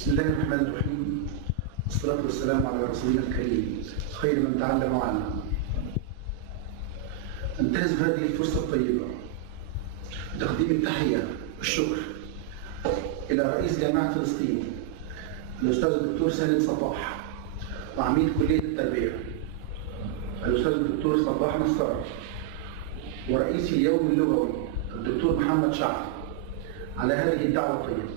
بسم الله الرحمن الرحيم، والصلاة والسلام على رسولنا الكريم خير من تعلم وعلم. أنتهز هذه الفرصة الطيبة بتقديم التحية والشكر إلى رئيس جامعة فلسطين الأستاذ الدكتور سالم صباح، وعميد كلية التربية الأستاذ الدكتور صباح نصار، ورئيس اليوم اللغوي الدكتور محمد شعر على هذه الدعوة الطيبة.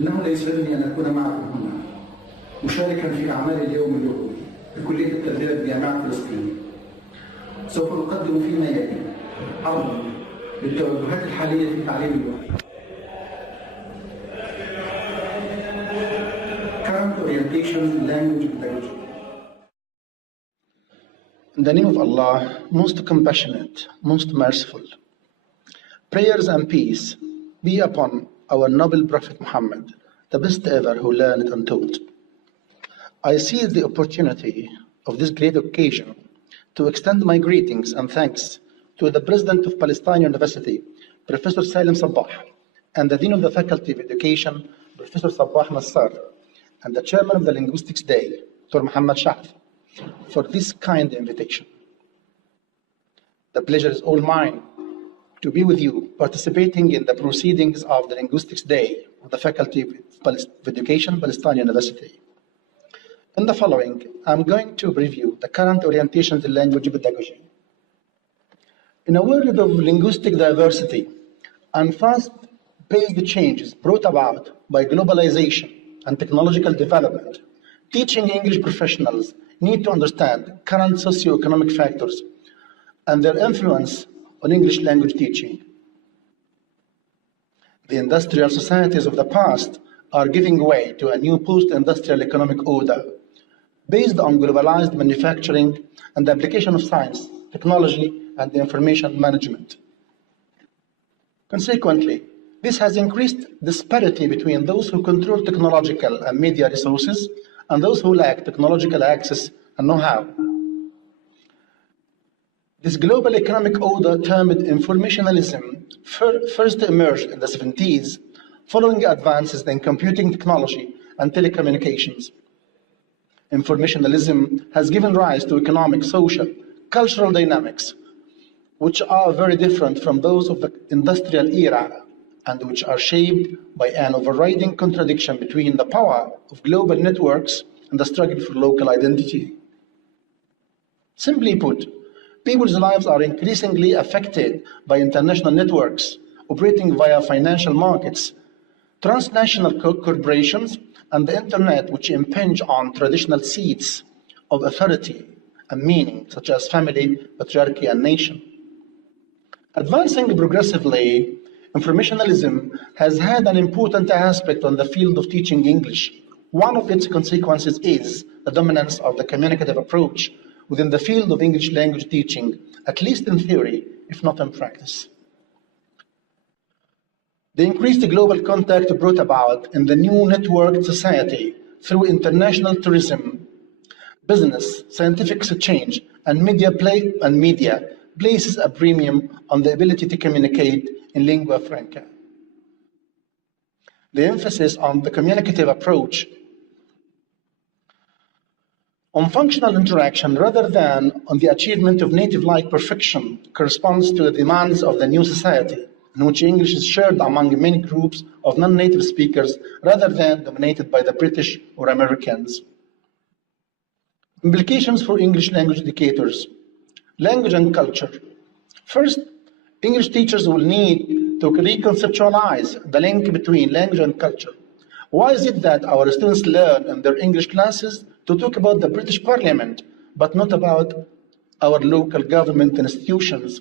إنه لا يسعدني أن أكون معكم هنا مشاركا في أعمال اليوم اللغوي بكلية التربية بجامعة فلسطين. سوف أقدم فيما يلي عرضا للتوجهات الحالية في تعليم اللغة. Current orientations in language pedagogy. In the name of Allah, most compassionate, most merciful, prayers and peace be upon our noble Prophet Muhammad, the best ever who learned and taught. I seize the opportunity of this great occasion to extend my greetings and thanks to the President of Palestine University, Professor Salim Sabah, and the Dean of the Faculty of Education, Professor Sabah Nassar, and the Chairman of the Linguistics Day, Dr. Muhammad Shah, for this kind invitation. The pleasure is all mine to be with you, participating in the proceedings of the Linguistics Day of the Faculty of Education, Palestine University. In the following, I'm going to review the current orientations in language pedagogy. In a world of linguistic diversity and fast-paced changes brought about by globalization and technological development, teaching English professionals need to understand current socio-economic factors and their influence on English language teaching. The industrial societies of the past are giving way to a new post-industrial economic order based on globalized manufacturing and the application of science, technology, and information management. Consequently, this has increased disparity between those who control technological and media resources and those who lack technological access and know-how. This global economic order, termed informationalism, first emerged in the 70s following advances in computing technology and telecommunications. Informationalism has given rise to economic, social, cultural dynamics which are very different from those of the industrial era and which are shaped by an overriding contradiction between the power of global networks and the struggle for local identity. Simply put, people's lives are increasingly affected by international networks operating via financial markets, transnational corporations, and the internet, which impinge on traditional seats of authority and meaning, such as family, patriarchy, and nation. Advancing progressively, informationalism has had an important aspect on the field of teaching English. One of its consequences is the dominance of the communicative approach within the field of English language teaching, at least in theory, if not in practice. The increased global contact brought about in the new networked society through international tourism, business, scientific exchange, and media places a premium on the ability to communicate in lingua franca. The emphasis on the communicative approach on functional interaction rather than on the achievement of native-like perfection corresponds to the demands of the new society, in which English is shared among many groups of non-native speakers rather than dominated by the British or Americans. Implications for English language educators. Language and culture. First, English teachers will need to reconceptualize the link between language and culture. Why is it that our students learn in their English classes to talk about the British Parliament, but not about our local government institutions?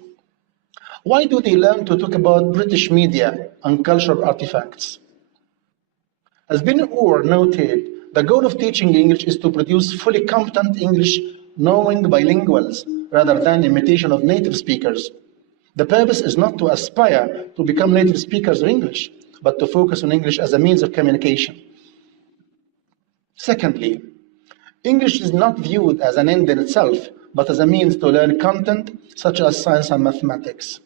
Why do they learn to talk about British media and cultural artifacts? As Ben Orr noted, the goal of teaching English is to produce fully competent English-knowing bilinguals rather than imitation of native speakers. The purpose is not to aspire to become native speakers of English, but to focus on English as a means of communication. Secondly, English is not viewed as an end in itself, but as a means to learn content such as science and mathematics.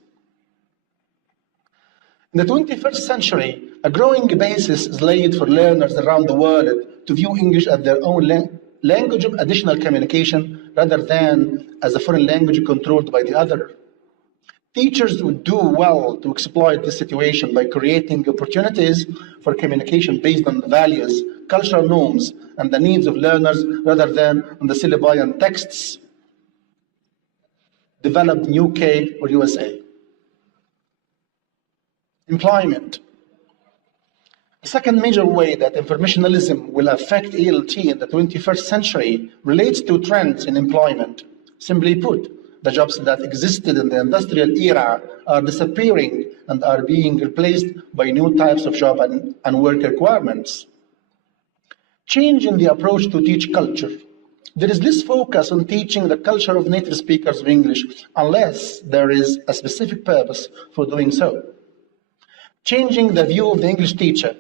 In the 21st century, a growing basis is laid for learners around the world to view English as their own language of additional communication rather than as a foreign language controlled by the other. Teachers would do well to exploit this situation by creating opportunities for communication based on the values, cultural norms, and the needs of learners rather than on the syllabi and texts developed in UK or USA. Employment. The second major way that informationalism will affect ELT in the 21st century relates to trends in employment. Simply put, the jobs that existed in the industrial era are disappearing and are being replaced by new types of job and work requirements. Change in the approach to teach culture. There is less focus on teaching the culture of native speakers of English unless there is a specific purpose for doing so. Changing the view of the English teacher.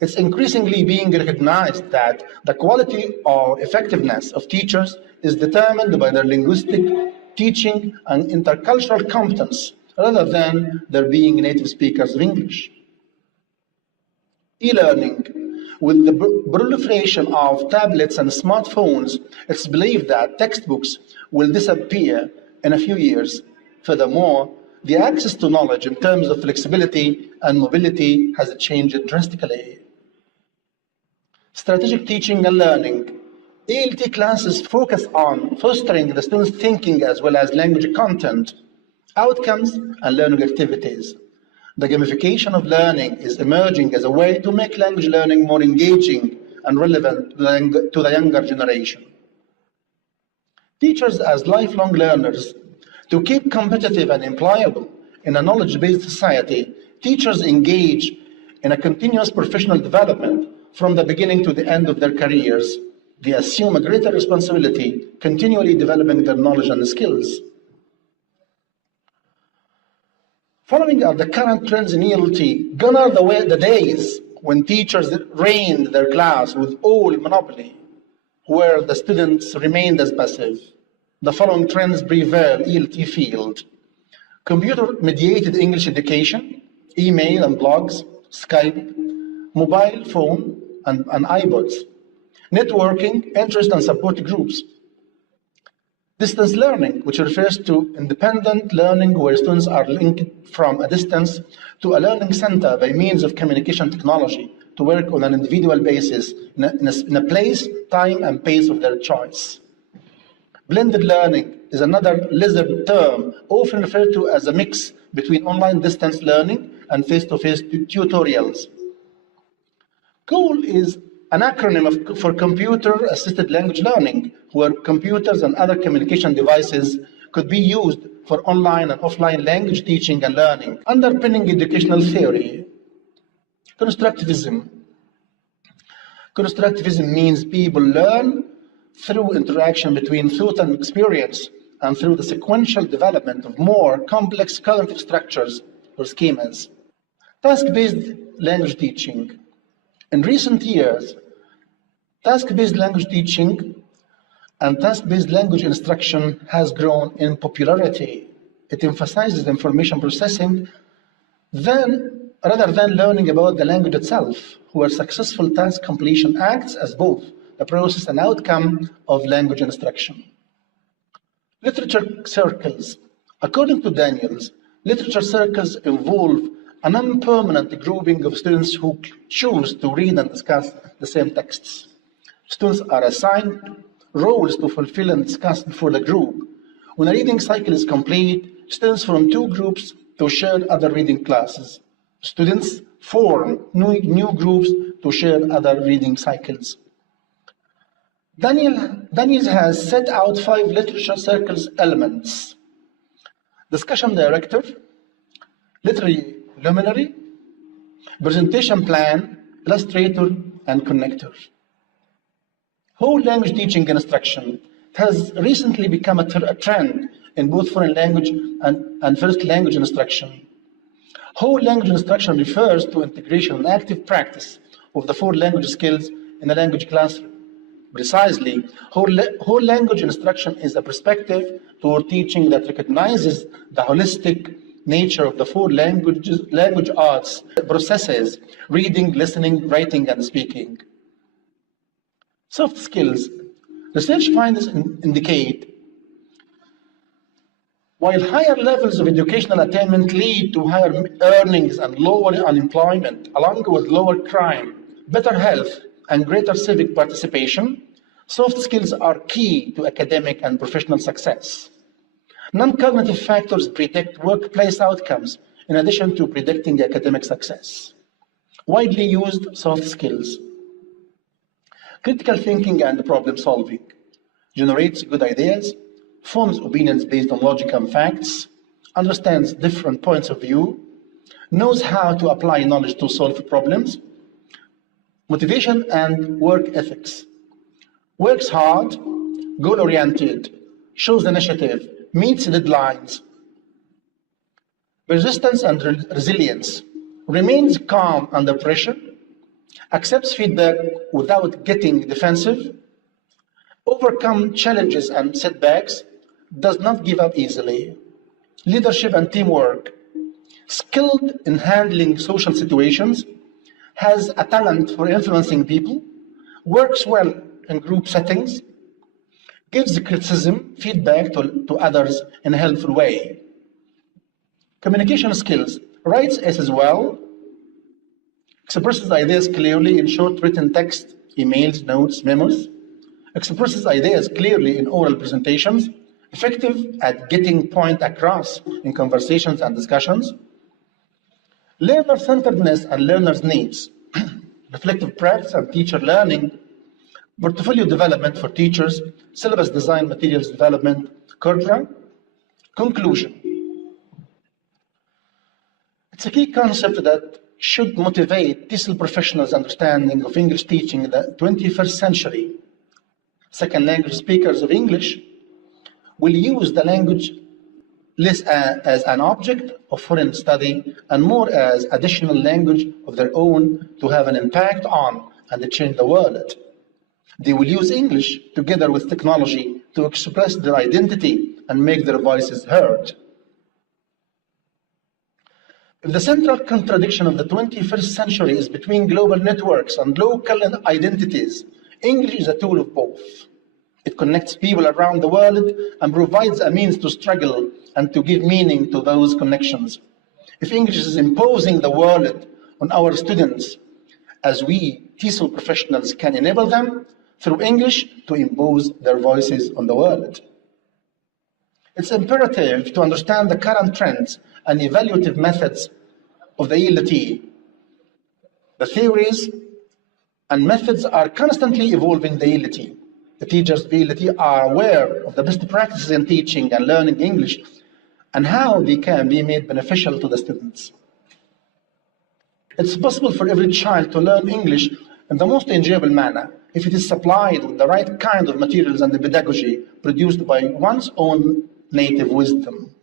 It's increasingly being recognized that the quality or effectiveness of teachers is determined by their linguistic, teaching, and intercultural competence rather than their being native speakers of English. E-learning. With the proliferation of tablets and smartphones, it's believed that textbooks will disappear in a few years. Furthermore, the access to knowledge in terms of flexibility and mobility has changed drastically. Strategic teaching and learning. ELT classes focus on fostering the students' thinking as well as language content, outcomes, and learning activities. The gamification of learning is emerging as a way to make language learning more engaging and relevant to the younger generation. Teachers as lifelong learners. To keep competitive and employable in a knowledge-based society, teachers engage in a continuous professional development from the beginning to the end of their careers. They assume a greater responsibility, continually developing their knowledge and skills. Following are the current trends in ELT. Gone are the days when teachers reigned their class with all monopoly, where the students remained as passive. The following trends prevail ELT field. Computer-mediated English education, email and blogs, Skype, mobile phone and iPods, networking, interest and support groups. Distance learning, which refers to independent learning where students are linked from a distance to a learning center by means of communication technology to work on an individual basis in a place, time, and pace of their choice. Blended learning is another lizard term, often referred to as a mix between online distance learning and face-to-face tutorials. COOL is an acronym for Computer-Assisted Language Learning, where computers and other communication devices could be used for online and offline language teaching and learning. Underpinning educational theory. Constructivism. Constructivism means people learn through interaction between thought and experience and through the sequential development of more complex cognitive structures or schemas. Task-based language teaching. In recent years, task-based language teaching and task-based language instruction has grown in popularity. It emphasizes information processing rather than learning about the language itself, where successful task completion acts as both the process and outcome of language instruction. Literature circles. According to Daniels, literature circles involve a non-permanent grouping of students who choose to read and discuss the same texts. Students are assigned roles to fulfill and discuss before the group. When a reading cycle is complete, students form two groups to share other reading classes. Students form new groups to share other reading cycles. Daniels has set out 5 literature circles elements: discussion director, literary luminary, presentation plan, illustrator, and connector. Whole language teaching and instruction has recently become a trend in both foreign language and first language instruction. Whole language instruction refers to integration and active practice of the 4 language skills in a language classroom. Precisely, whole language instruction is a perspective toward teaching that recognizes the holistic nature of the four language arts processes: reading, listening, writing, and speaking. Soft skills. Research findings indicate while higher levels of educational attainment lead to higher earnings and lower unemployment, along with lower crime, better health, and greater civic participation, soft skills are key to academic and professional success. Non-cognitive factors predict workplace outcomes in addition to predicting academic success. Widely used soft skills. Critical thinking and problem solving. Generates good ideas, forms opinions based on logic and facts, understands different points of view, knows how to apply knowledge to solve problems. Motivation and work ethics. Works hard, goal-oriented, shows initiative, meets deadlines. Persistence and resilience. Remains calm under pressure, accepts feedback without getting defensive, overcome challenges and setbacks, does not give up easily. Leadership and teamwork. Skilled in handling social situations, has a talent for influencing people, works well in group settings, gives criticism, feedback to others in a helpful way. Communication skills, writes essays well, expresses ideas clearly in short written text, emails, notes, memos, expresses ideas clearly in oral presentations, effective at getting point across in conversations and discussions. Learner-centeredness and learners' needs, reflective practice and teacher learning, portfolio development for teachers, syllabus design, materials development, curricula. Conclusion. It's a key concept that should motivate TESOL professionals' understanding of English teaching in the 21st century. Second language speakers of English will use the language less as an object of foreign study and more as additional language of their own to have an impact on and change the world. They will use English together with technology to express their identity and make their voices heard. If the central contradiction of the 21st century is between global networks and local identities, English is a tool of both. It connects people around the world and provides a means to struggle and to give meaning to those connections. If English is imposing the world on our students, as we TESOL professionals can enable them through English to impose their voices on the world. It's imperative to understand the current trends and evaluative methods of the ELT. The theories and methods are constantly evolving the ELT. The teachers of the ELT are aware of the best practices in teaching and learning English and how they can be made beneficial to the students. It's possible for every child to learn English in the most enjoyable manner if it is supplied with the right kind of materials and the pedagogy produced by one's own native wisdom.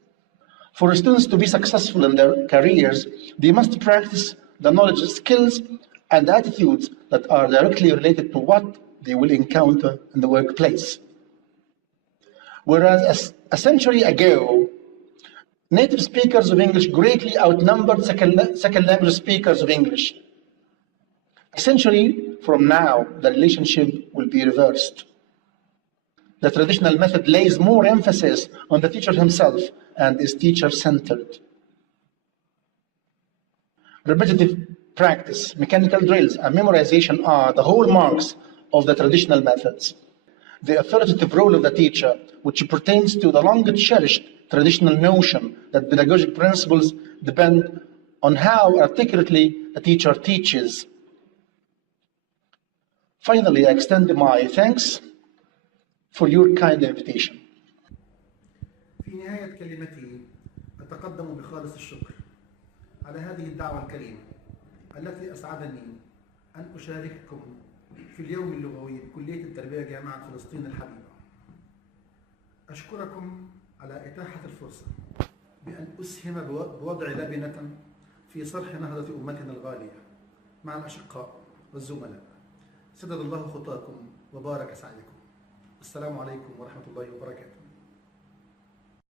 For students to be successful in their careers, they must practice the knowledge, skills, and attitudes that are directly related to what they will encounter in the workplace. Whereas a century ago, native speakers of English greatly outnumbered second language speakers of English. A century from now, the relationship will be reversed. The traditional method lays more emphasis on the teacher himself and is teacher-centered. Repetitive practice, mechanical drills, and memorization are the hallmarks of the traditional methods. The authoritative role of the teacher, which pertains to the long-cherished traditional notion that pedagogic principles depend on how articulately the teacher teaches. Finally, I extend my thanks for your kind invitation. في نهاية كلمتي أتقدم بخالص الشكر على هذه الدعوة الكريمة التي أسعدني أن أشارككم في اليوم اللغوي بكلية التربية جامعة فلسطين الحبيبة. أشكركم على إتاحة الفرصة بأن أسهم بوضع لبنة في صرح نهضة أمتنا الغالية مع الأشقاء والزملاء. سدد الله خطاكم وبارك سعيكم. السلام عليكم ورحمة الله وبركاته.